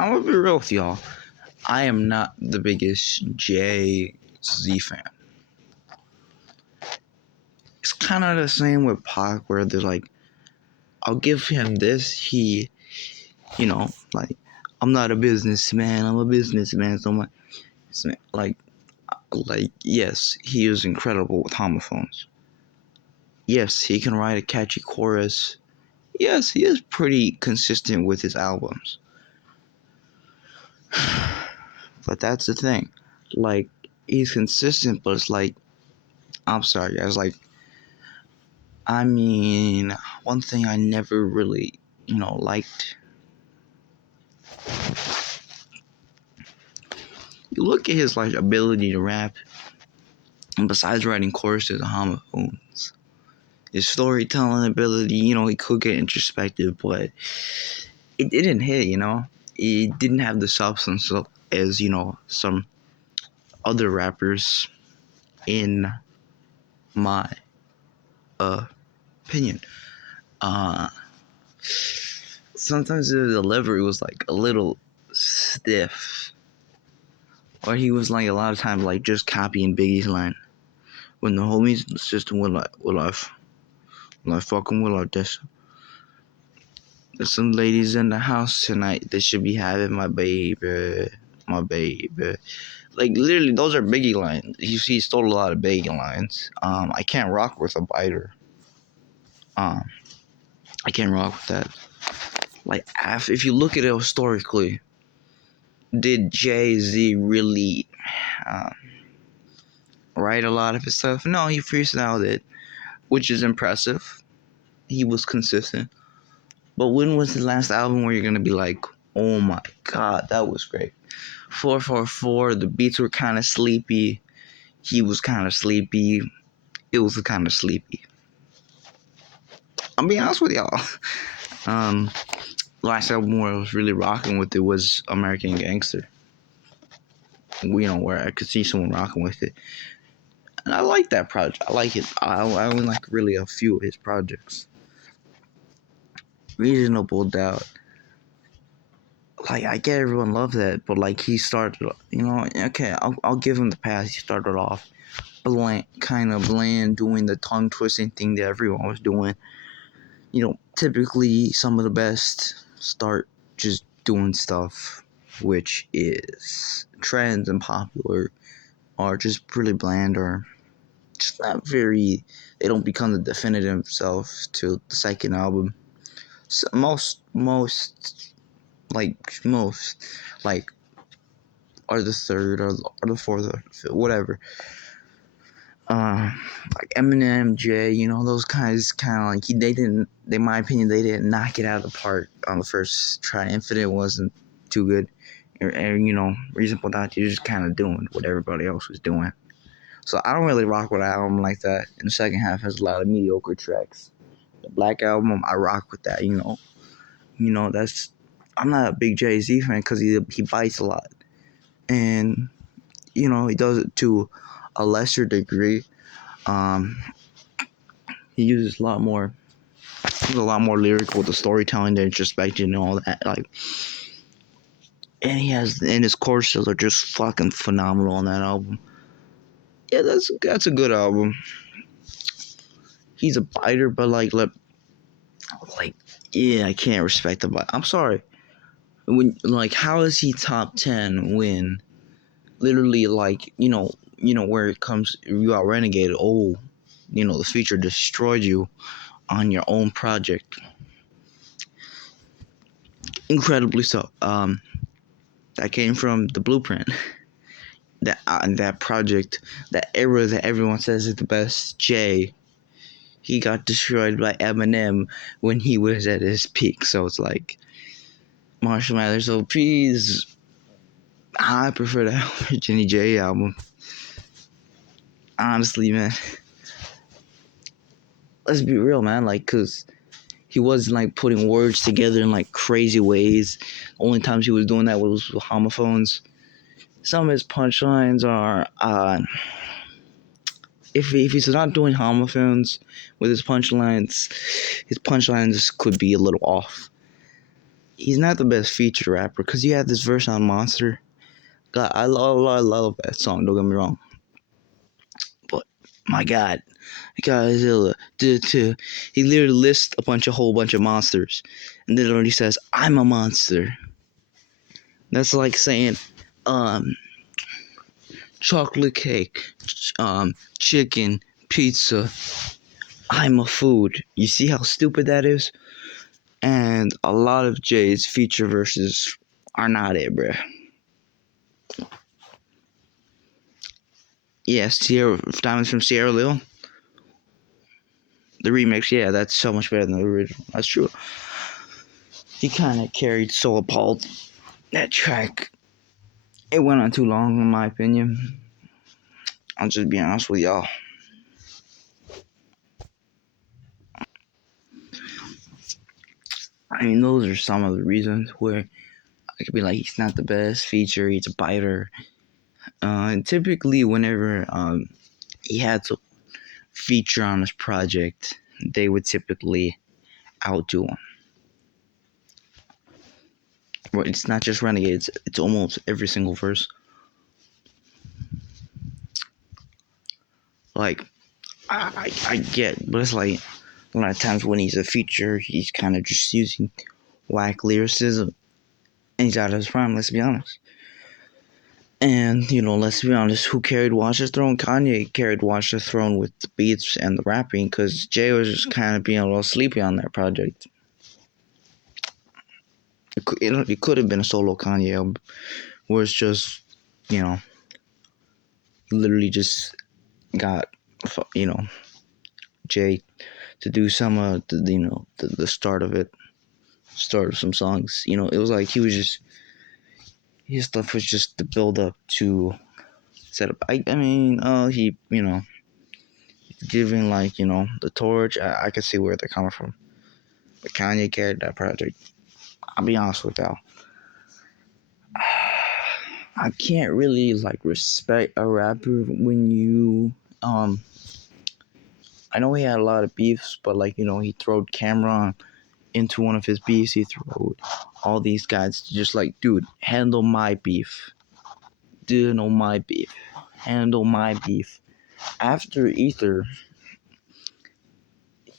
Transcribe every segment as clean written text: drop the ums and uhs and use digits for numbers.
I'm gonna be real with y'all. I am not the biggest Jay-Z fan. It's kind of the same with Pac, where they're like, I'll give him this. Like, I'm not a businessman. I'm a businessman. So my, like, yes, he is incredible with homophones. Yes, he can write a catchy chorus. Yes, he is pretty consistent with his albums. But that's the thing. Like, he's consistent, but it's like, I'm sorry, guys. Like, I mean, one thing I never really, liked. You look at his, like, ability to rap, and besides writing choruses and homophones, his storytelling ability, he could get introspective, but it didn't hit, It didn't have the substance as, some other rappers, in my opinion. Sometimes the delivery was, like, a little stiff. Or he was, like, a lot of times, like, just copying Biggie's line. When the homies in the system will I fucking will I this. There's some ladies in the house tonight that should be having my baby. My baby. Like, literally, those are Biggie lines. He stole a lot of Biggie lines. I can't rock with a biter. I can't rock with that. Like, if you look at it historically, did Jay-Z really write a lot of his stuff? No, he freestyled it, which is impressive. He was consistent. But when was the last album where you're gonna be like, oh my god, that was great? 444, the beats were kind of sleepy. He was kind of sleepy. It was kind of sleepy. I'm being honest with y'all. Last album where I was really rocking with it was American Gangster. Where I could see someone rocking with it. And I like that project. I like it. I only like really a few of his projects. Reasonable Doubt. Like, I get everyone loves that, but like, he started, okay, I'll give him the pass. He started off kind of bland, doing the tongue twisting thing that everyone was doing. Typically some of the best start just doing stuff which is trends and popular, or just really bland, or just not very. They don't become the definitive self till the second album. So most or the third or the fourth or fifth, whatever. Like Eminem, Jay, those guys kind of like they didn't. In my opinion, they didn't knock it out of the park on the first try. Infinite wasn't too good, and Reasonable Doubt, you're just kind of doing what everybody else was doing. So I don't really rock with an album like that. And the second half has a lot of mediocre tracks. The Black Album, I rock with that. That's. I'm not a big Jay-Z fan because he bites a lot, and he does it to a lesser degree. He uses a lot more. He's a lot more lyrical with the storytelling, the introspection, and all that. Like, and his choruses are just fucking phenomenal on that album. Yeah, that's a good album. He's a biter, but yeah, I can't respect him. I'm sorry. How is he top 10 when literally where it comes, you got Renegade, the Future destroyed you on your own project. Incredibly so. That came from the Blueprint. That project, that era that everyone says is the best, Jay, he got destroyed by Eminem when he was at his peak. So it's like, Marshall Mathers OP's, I prefer the Jenny J album. Honestly, man. Let's be real, man. Cause he wasn't putting words together in crazy ways. Only times he was doing that was with homophones. Some of his punchlines are, if he's not doing homophones with his punchlines could be a little off. he's not the best feature rapper because you had this verse on Monster. God, I love that song. Don't get me wrong, but my God, Godzilla, he literally lists a whole bunch of monsters, and then it already says, "I'm a monster." That's like saying, um, chocolate cake, chicken, pizza. I'm a food. You see how stupid that is? And a lot of Jay's feature verses are not it, bruh. Yeah, Sierra Diamonds from Sierra Leone. The remix, yeah, that's so much better than the original. That's true. He kind of carried So Appalled. That track, it went on too long, in my opinion. I'll just be honest with y'all. I mean, those are some of the reasons where I could be like, he's not the best feature, he's a biter. And typically, whenever he had to feature on his project, they would typically outdo him. Well, it's not just Renegade, it's almost every single verse. Like, I get, but it's like a lot of times when he's a feature, he's kind of just using whack lyricism, and he's out of his prime. Let's be honest. And let's be honest, who carried Watch the Throne? Kanye carried Watch the Throne with the beats and the rapping, because Jay was just kind of being a little sleepy on that project. It could have been a solo Kanye album, where it's just, literally just got, Jay to do some of the start of it, start of some songs. It was like he was just, his stuff was just the build up to set up. I mean, he giving like the torch. I can see where they're coming from. But Kanye carried that project. I'll be honest with y'all. I can't really like respect a rapper when you I know he had a lot of beefs, but like he throwed Cameron into one of his beefs. He threw all these guys to just like, dude, handle my beef. Dude, know my beef. Handle my beef. After Ether,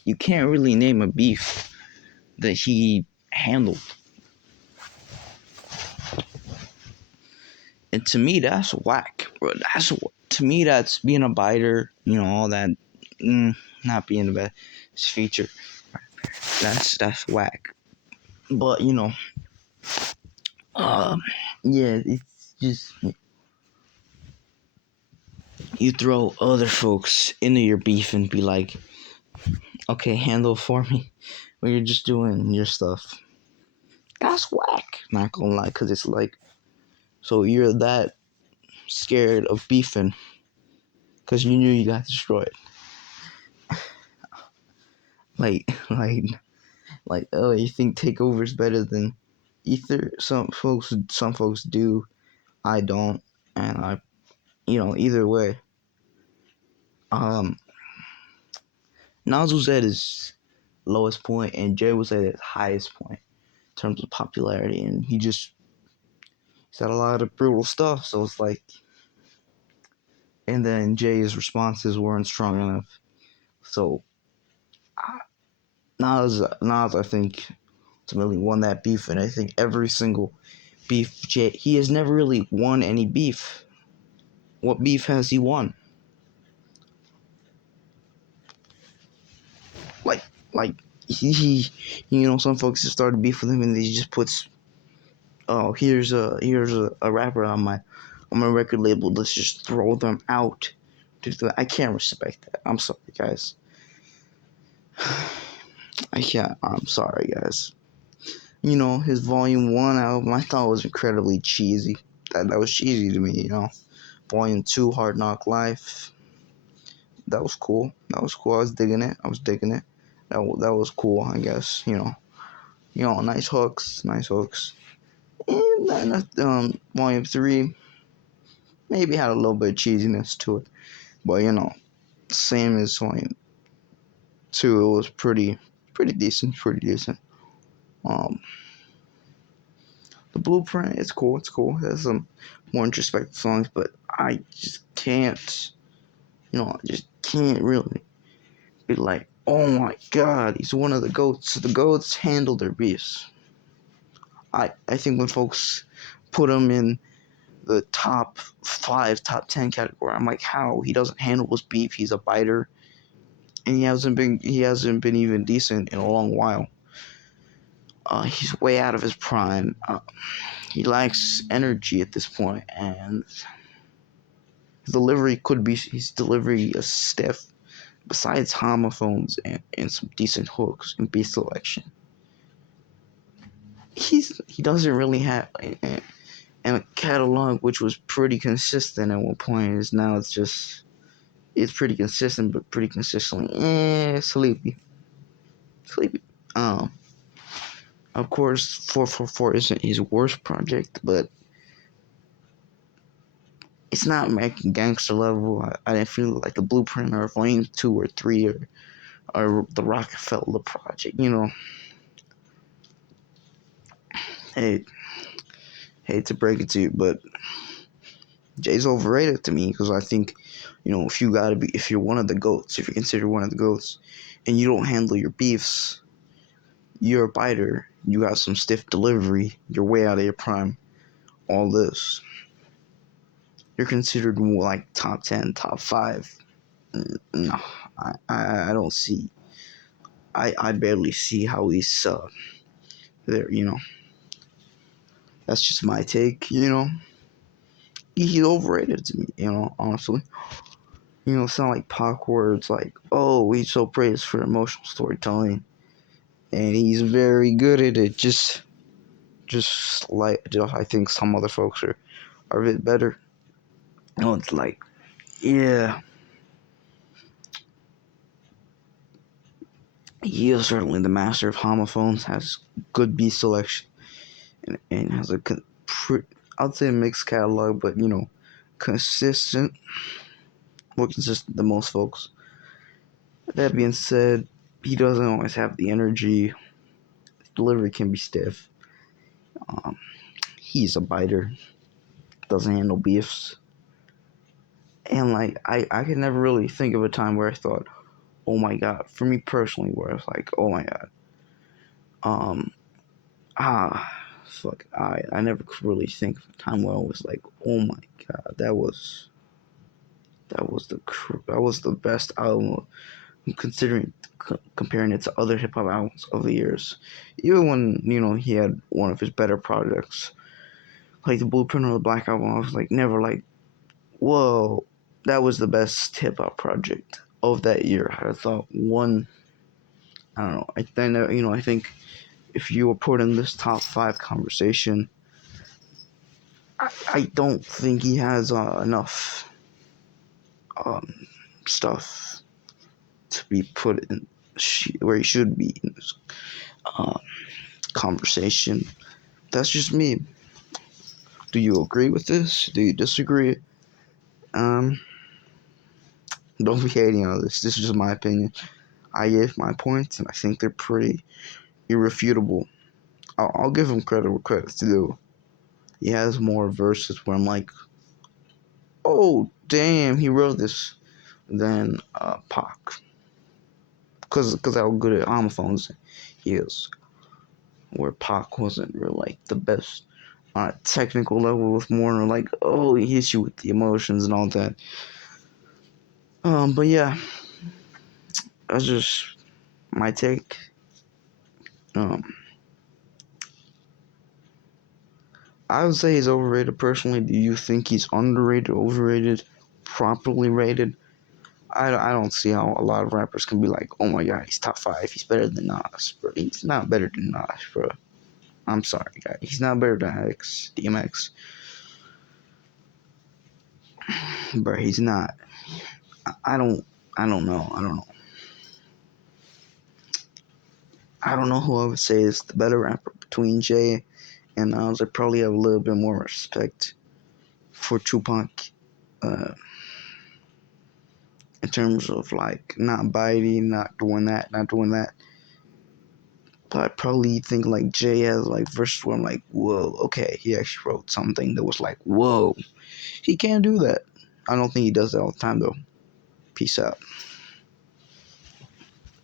you can't really name a beef that he handled. And to me, that's whack, bro. To me, that's being a biter. All that, not being the best feature. That's whack. But yeah, it's just you throw other folks into your beef and be like, okay, handle for me, when you're just doing your stuff. That's whack. Not gonna lie, cause it's like, so you're that scared of beefing, cause you knew you got destroyed. Like, oh, you think Takeover's better than Ether? Some folks do. I don't, and either way. Nas was at his lowest point, and Jay was at his highest point in terms of popularity, and he said a lot of brutal stuff. So it's like, and then Jay's responses weren't strong enough. So Nas, I think, ultimately won that beef, and I think every single beef, Jay, he has never really won any beef. What beef has he won? Like he some folks have started beef with him, and he just puts, oh, here's a rapper on my record label. Let's just throw them out. I can't respect that. I'm sorry, guys. I can't. I'm sorry, guys. His Volume 1 album, I thought was incredibly cheesy. That was cheesy to me, Volume 2, Hard Knock Life, that was cool. I was digging it. That was cool, I guess, nice hooks. And Volume 3 maybe had a little bit of cheesiness to it. But, same as Volume 2, it was pretty decent. The Blueprint, it's cool. It's cool. It has some more introspective songs, but I just can't. I just can't really be like, oh my god, he's one of the goats. The goats handle their beefs. I think when folks put him in the top 5, top 10 category, I'm like, how? He doesn't handle his beef. He's a biter, and he hasn't been even decent in a long while. He's way out of his prime. He lacks energy at this point, and his delivery is stiff. Besides homophones and some decent hooks and beat selection, he doesn't really have and a catalog which was pretty consistent at one point. Is now it's pretty consistent, but pretty consistently sleepy. Um, of course, 444 isn't his worst project, but it's not American Gangster level. I didn't feel like the Blueprint or Flame 2 or 3 or the Rockefeller project. Hey, hate to break it to you, but Jay's overrated to me because I think, if you're one of the goats, if you're considered one of the goats, and you don't handle your beefs, you're a biter. You got some stiff delivery. You're way out of your prime. All this, you're considered more like top 10, top 5. No, I don't see. I barely see how he's there. That's just my take. He's overrated to me. Honestly. Sound like Pac words like, oh, he's so praised for emotional storytelling, and he's very good at it. I think some other folks are a bit better. It's like, yeah, he is certainly the master of homophones, has good beat selection, and has I'd say a mixed catalog, but consistent, more consistent than most folks. That being said, he doesn't always have the energy. His delivery can be stiff. Um, he's a biter, doesn't handle beefs. And like I could never really think of a time where I thought, oh my god, for me personally, where I was like, oh my god. Um fuck, I never could really think of a time where I was like, oh my god, that was the best album, considering comparing it to other hip hop albums of the years. Even when, he had one of his better projects, like the Blueprint or the Black Album, I was like never like, whoa, that was the best hip hop project of that year. I thought I don't know. I think if you were put in this top 5 conversation, I don't think he has enough um, stuff to be put in where he should be in this uh, conversation. That's just me. Do you agree with this? Do you disagree? Um, don't be hating on this. This is just my opinion. I gave my points, and I think they're pretty irrefutable. I'll give him credit where credit's due. He has more verses where I'm like, oh damn, he wrote this than Pac, because how good at homophones he is. Where Pac wasn't really like the best on a technical level, with more like, oh, he hits you with the emotions and all that. But yeah, that's just my take. Um, I would say he's overrated personally. Do you think he's underrated, overrated, properly rated? I don't see how a lot of rappers can be like, oh my god, he's top 5, he's better than Nas, bro. He's not better than Nas, bro. I'm sorry, guys. He's not better than DMX. Bro, he's not. I don't know. I don't know who I would say is the better rapper between Jay and Nas. I probably have a little bit more respect for Tupac. In terms of like not biting, not doing that. But I probably think like Jay has like verses where I'm like, whoa, okay, he actually wrote something that was like, whoa, he can't do that. I don't think he does that all the time though. Peace out.